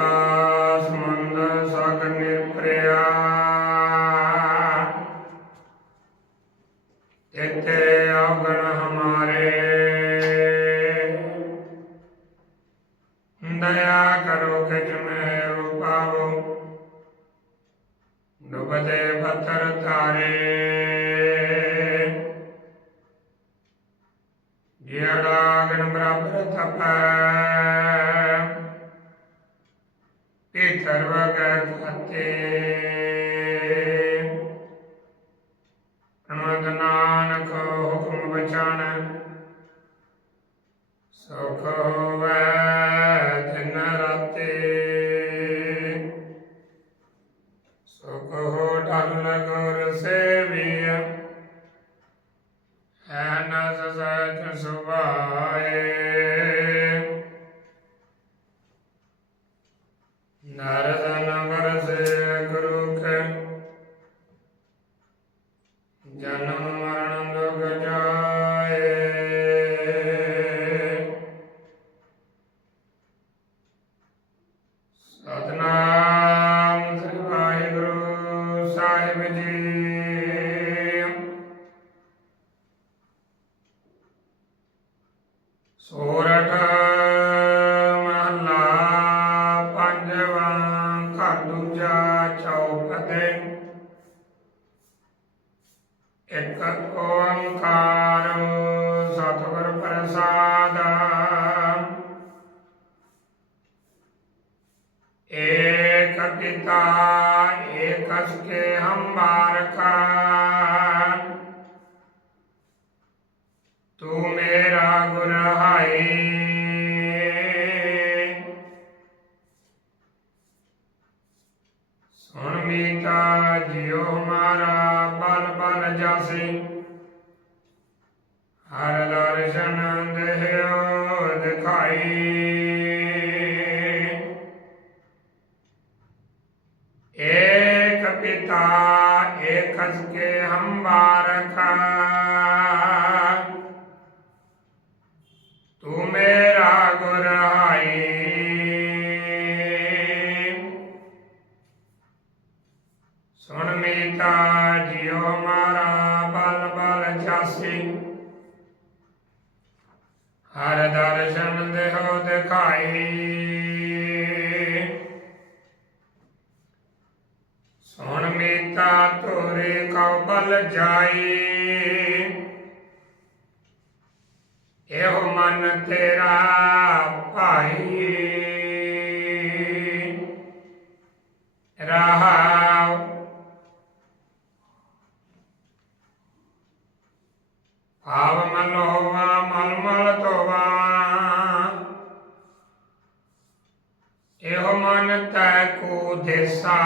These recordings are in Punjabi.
ਕੀਤਾ ਸਮੰਦ ਨਿਰਭਰਿਆ ਇਤੇ ਅਵਗਣ ਹਮਾਰੇ ਦਇਆ ਕਰੋ ਖਿਚ ਮੈਂ ਉਪਾਵੋ ਡੁਬਦੇ ਪੱਥਰ ਤਾਰੇ ਜਿਹੜਾ ਗਣ ਬਰਾਬਰ ਥਪੈ ਤੇ ਸਰਵਗ ਖਾਤੇ ਪ੍ਰਮਦ ਜਨਮ ਮਰਨ ਦੁਖ ਜਾਏ ਸਤਨਾਮ ਸ੍ਰੀ ਵਾਹਿਗੁਰੂ ਸਾਹਿਬ ਜੀ। ਸੋਰਠ ਇੱਕ ਓੰਕਾਰ ਸਤਿਗੁਰ ਪ੍ਰਸਾਦ ਏਕ ਪਿਤਾ ਏਕਸ ਕੇ ਹਮ ਬਾਰਖਾ ਬਲ ਹਰ ਦਰਸ਼ਨ ਦੇਹਿਓ ਦਿਖਾਈ। ਏਕ ਪਿਤਾ ਏਕਸ ਕੇ ਹਮ ਬਾਰਖਾ ਬਲ ਹਰ ਦਰਸ਼ਨ ਦੇਹੋ ਦਿਖਾਈ। ਸੁਣ ਮੀਤਾ ਤੋਰੇ ਕਉ ਜਾਈ। ਇਹੋ ਮਨ ਤੇਰਾ ਭਾਈ। ਆਵ ਮਨ ਹੋਵਾ ਮਲ ਮਲ ਤੋਵਾ ਇਹੋ ਮਨ ਤੈ ਕੋ ਦੇਸਾ।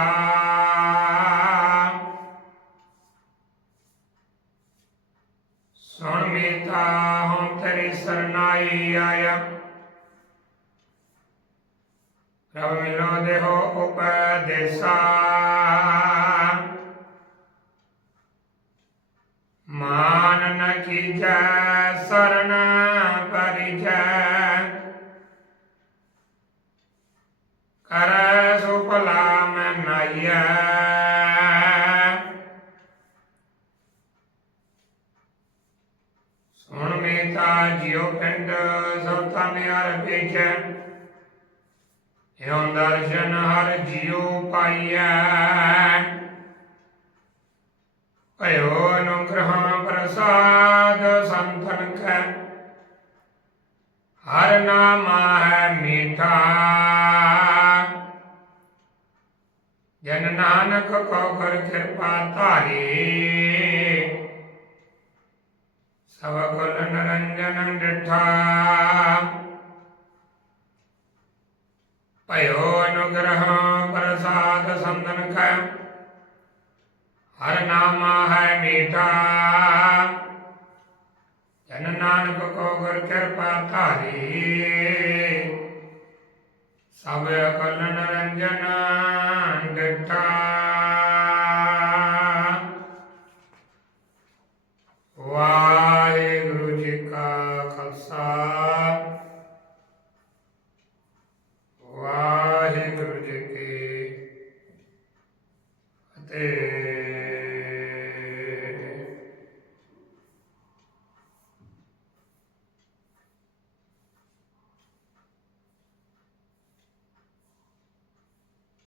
ਸੁਣ ਮੀਤਾ ਹਮ ਤੇਰੀ ਸਰਨਾਈ ਆਇਆ। ਪ੍ਰਭ ਮਿਲੋ ਦੇਹੋ ਉਪਦੇਸਾ ਮਾਨ ਨ ਕੀਜੈ, ਸਰਨ ਪਰਿਜੈ। ਕਰ ਸੁਪਲਾ ਮੈਂ ਨਾਈਐ। ਸੁਣ ਮੇਤਾ ਜਿਉ ਪਿੰਡ ਸੋਤਾ ਨਿਆਰ ਪੇਛੈ ਹਿਉ ਦਰਸ਼ਨ ਹਰ ਜਿਉ ਪਾਈਐ। ਭਇਓ ਅਨੁਗ੍ਰਹ ਪ੍ਰਸਾਦ ਸੰਤਨ ਕੈ। ਹਰ ਨਾਮ ਹੈ ਮੀਠਾ। ਜਨ ਨਾਨਕ ਕੋ ਕਰ ਕਿਰਪਾ ਧਾਰੀ। ਸਭ ਕੁਲ ਨਰੰਜਨ ਡਿਠਾ ਭਇਓ ਅਨੁਗ੍ਰਹ ਪ੍ਰਸਾਦ ਸੰਤਨ ਕੈ ਹਰ ਨਾਮ ਹੈ ਮੀਠਾ ਜਨ ਨਾਨਕ ਕੋ ਗੁਰ ਕਿਰਪਾ ਧਾਰੀ। ਸਭ ਅਕਲ ਨਰੰਜਨ ਡਿਠਾ।